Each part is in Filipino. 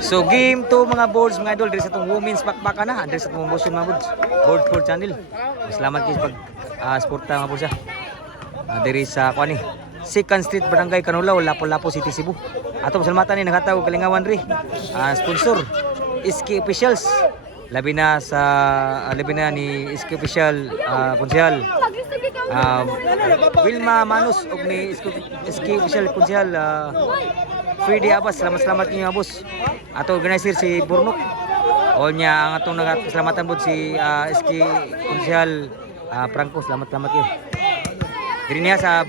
So game to mga boards mga idol diri sa tong women's bakbakan na diri sa tong motion mga boards. Board for channel. Salamat guys pag sporta mga boards. Diri sa kuan ni 2nd Street Barangay Canulaw, Lapu-Lapu City, Cebu. Atong salamatan ni naghatag og kalingawan ri. Sponsor SK Officials. Labi na ni SK Official Konsehal Wilma Manus og ni SK Official Konsehal Freddy Abbas. Salamat niyo boss. Ato organizer si Burnok. O niya ang atong nagasalamatan bod si SK Konsehal Franco. Salamat niyo. Diri niya sa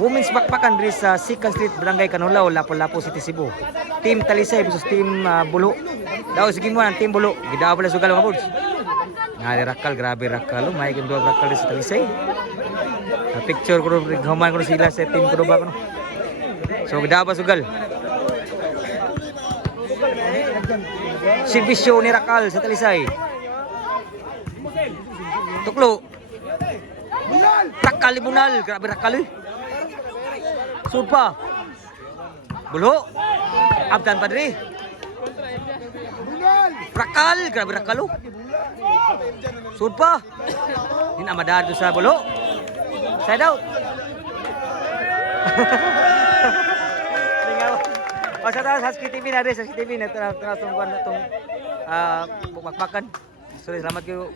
women's bakbakan diri sa 2nd Street Barangay Canulaw, Lapu-Lapu City, Cebu. Team Talisay versus Team Bulo. Daw sige mo ang Team Bulo. Gidaaw pala sugal mga boards. Nga rakal, grabe rakal. May game duwa rakal sa Talisay. Picture ko rin, gaman ko sila sa team ko ba ko. So gidaaw pa sugal. Servisyo ni Rakal sa Talisay. Tuklo. Rakal Bunal, grabe rakal. Supa. Bulo. Abdan Padre. Rakal, grabe rakal. Supa. Din amadado sa Bulo. Side out. Masa tayo sa SKTV na rin, sa SKTV na itong bakbakan. Sorry, salamat kayo,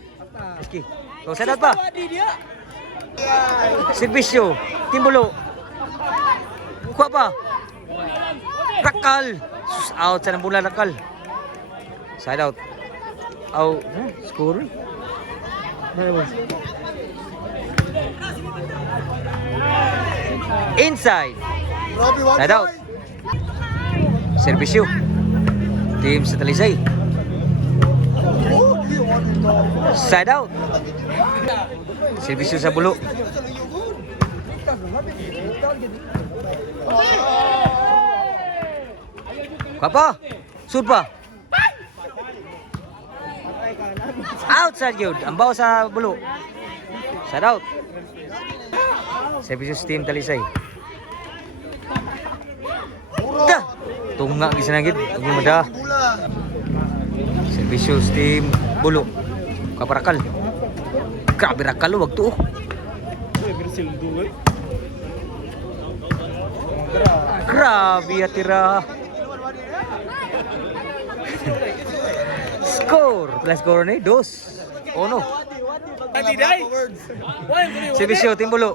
SK. So, side out pa. Servisyo, Timbulo. Kuha pa. Rakal. Sus, out sa ng bola, Rakal. Side out. Out. Score. Inside. Side out. Servisyo. Team sa Talisay. Side out. Servisyo sa Bulo. Kapa? Sud pa? Outside yun. Ambaw sa Bulo. Side out. Servisyo sa Team Talisay. Da! Tunga gisanagid. Huwag mada. Servisyo sa Team Bulo. Kaparakal. Grabe rakal. Huwag to. Grabe atira. Score. Plus score ni 2-1. Servisyo Team Bulo.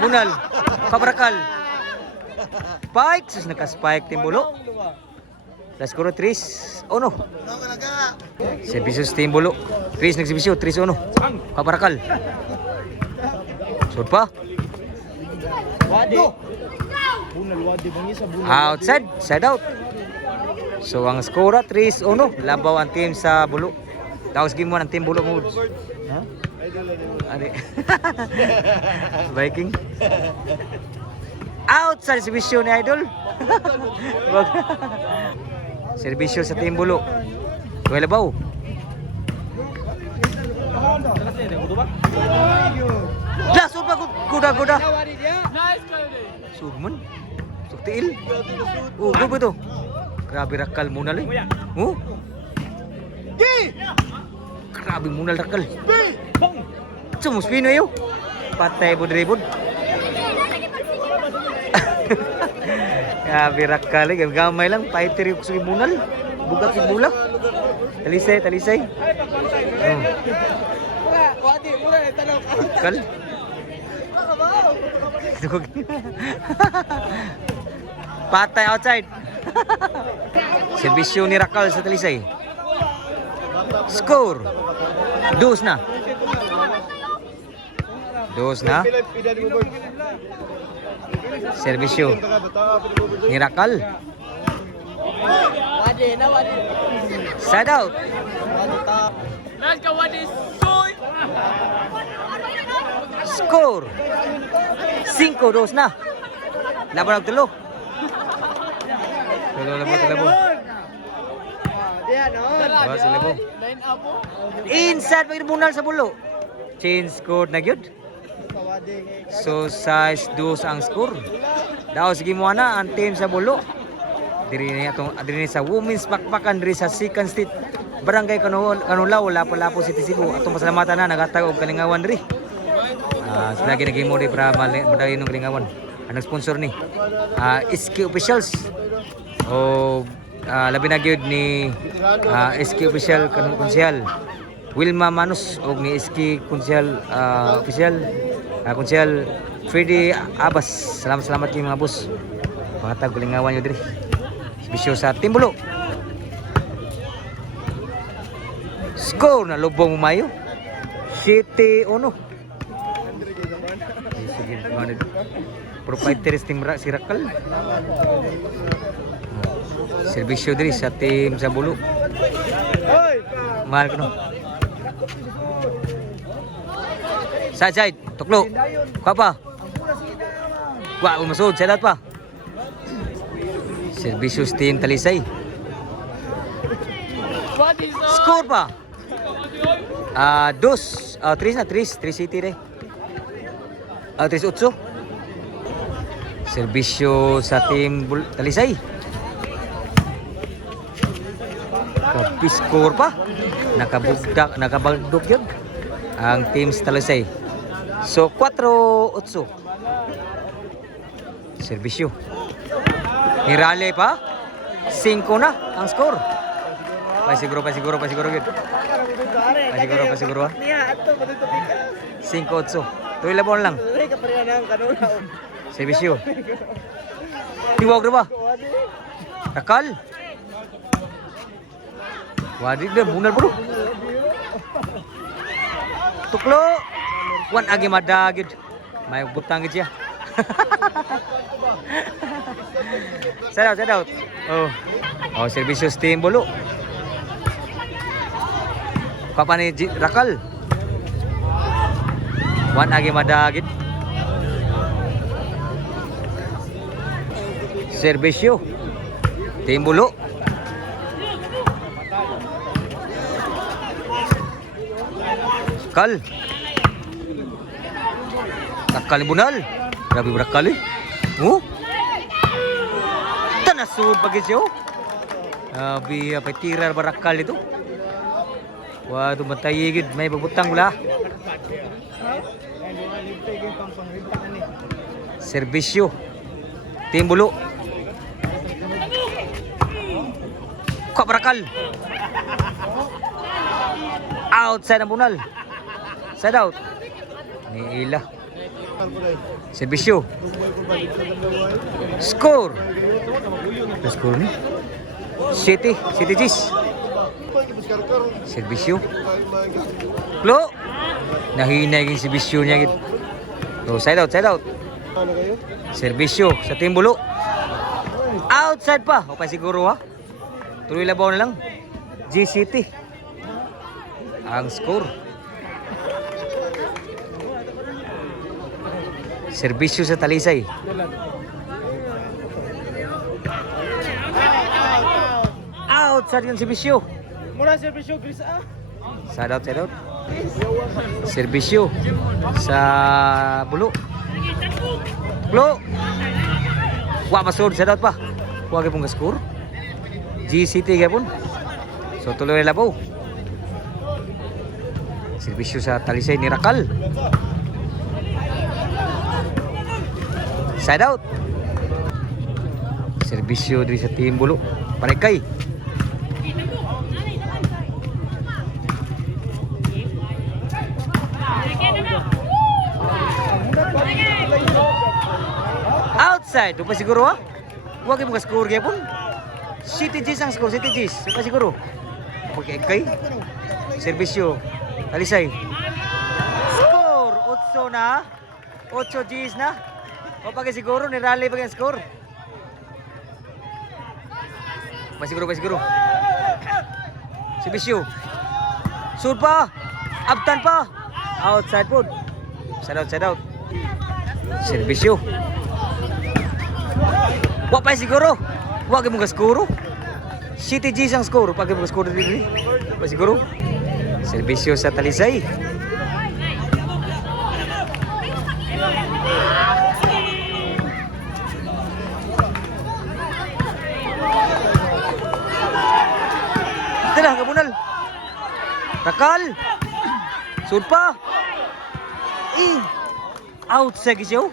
Bunal. Kaparakal. Spike. Sus naka-spike Team Bulo. Plus score 3-1. Servisyo sa Team Bulo. 3 nagservisyo. 3-1. Kaparakal. Sud pa. Outside. Side out. So ang score 3-1. Labaw ang team sa Bulo. Daos game mo ng Team Bulo mo. Ha? Ade. Viking. Outside servisyo ni Idol. Servisyo sa Team Bulo. Kuya labaw. Dah supa kuda. Sugman. Suktiil. Gubo to. Grabe rakal munal eh. Grabe munal rakal. Sumus pino yo. Patay budribud. Grabe rakal eh. Gamay lang. Paitiri ko sa munal. Bugat yung bula. Talisay. Rakal. Patay outside. Servisyo ni Rakal sa Talisay. Score. 2 na. Servisyo ni Rakal. Side out. Score 5-2 na. Laban ang tulo. Tulo. Inside pag bunal sa Bulo. Change score na gyud. So size 2 ang score. Daw sige mo na ang team sa Bulo. Diri sa Women's Pakpakan diri sa Second Street Barangay Kanulaw, Lapu-Lapu City, Cebu. Atong pasalamatan na nagatag og kalingawan diri. Sa lagi nagimo di para madali ng kalingawan. Ang sponsor ni SK Officials. O labi na gyud ni SK Official kanang konsehal Wilma Manus og ni SK Konsehal Official Konsehal Freddy Abbas. Salamat kay mga boss. Pangatag kalingawan yo diri. Bisyo sa Team Bulo. Score na lubong mayo. 7-1. Proprietaries team si Rakal. Serbisyo diri sa team sa Bulo. Mahal ko no. Side, tuklo. Papa. Wa umasud, sadat pa. Serbisyo team Talisay. Score pa. 3 City re. 3-8. Serbisyo sa team Talisay. Kapi score pa. Nakabagdok yun ang team Talisay. So 4-8. Serbisyo. Nirale pa. 5 na ang score. Pasiguro gid. Pasiguro. 5-8. Tuloy labon lang. Serbisyo. Tiwag na ba? Rakal. Wadi na bunal bro. Tuklo. Wan agi madagid. May butang gid siya. Set out. Oh, serbisyo team Bulo. Kapan ni Rakal? Wan agi madagid. Serbisyo team Bulo. Rakal. Rakal bunal. Grabe Rakal eh. Tanasud pagi siya. Abi apa tirar Rakal itu. Wah, tu matay gid may pagbutang wala. Serbisyo team Bulo. Rakal. Outside ang bunal. Side out. Niila. Serbisyo. Score. Score ni. City Gis. Serbisyo. Lo. Nahinay yung serbisyo niya gid. So side out. Serbisyo sa team Bulo. Outside pa. O pa siguro ha. Tuloy labaw na lang. GCT. Ang score. Serbisyo sa Talisay. Outside yung serbisyo. Mura serbisyo Grisa. Side out. Serbisyo sa Bulo. Wa masud side out pa. Wa gyud pong score. GCT gyapon. So tuloy labaw. Serbisyo sa Talisay ni Rakal. Side out. Serbisyo diri sa team Bulo. Panikay. Outside. Dupa siguro ha? Huwag yung mga score gyapon. City Gis ang score. Dupa siguro. Pagkikay. Serbisyo. Talisay. Score. 8 na. 8 Gis na. O pag siguro ni rally pag score. Pasiguro. Serbisyo. Shoot pa. Abtan pa. Outside po. Side out. Serbisyo. Wa pa siguro. Wa gyud mo score. City Gis ang score. Pag mo score dili. Pasiguro. Serbisyo sa Talisay. tribunal. Takal. Sud pa. Out sa gisyo.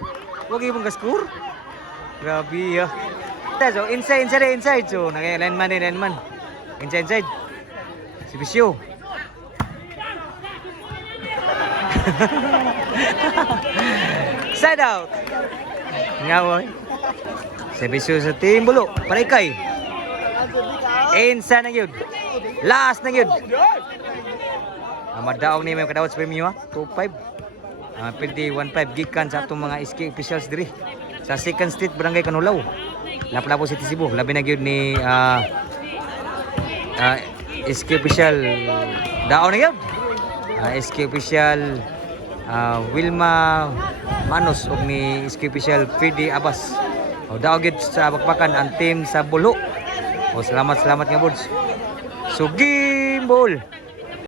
Wag ibang gaskur. Grabe ah. So inside. So lineman. Inside. Si Bisyo. Side out. Ngawoy. Si Bisyo sa team bulo. Panikay. Inside na yun. Last na yun. Madaog ni may kadawat sa premium ha. 2-5. Pwede 1-5 gikan sa atong mga SK officials diri. Sa 2nd Street, Barangay Canulaw. Lapu-Lapu City, Cebu. Labi na yun ni SK official daon na yun. SK official Wilma Manos ug ni SK official Freddy Abbas. O daog yun sa bakbakan ang team sa Bulo. O salamat nga buds. So game ball.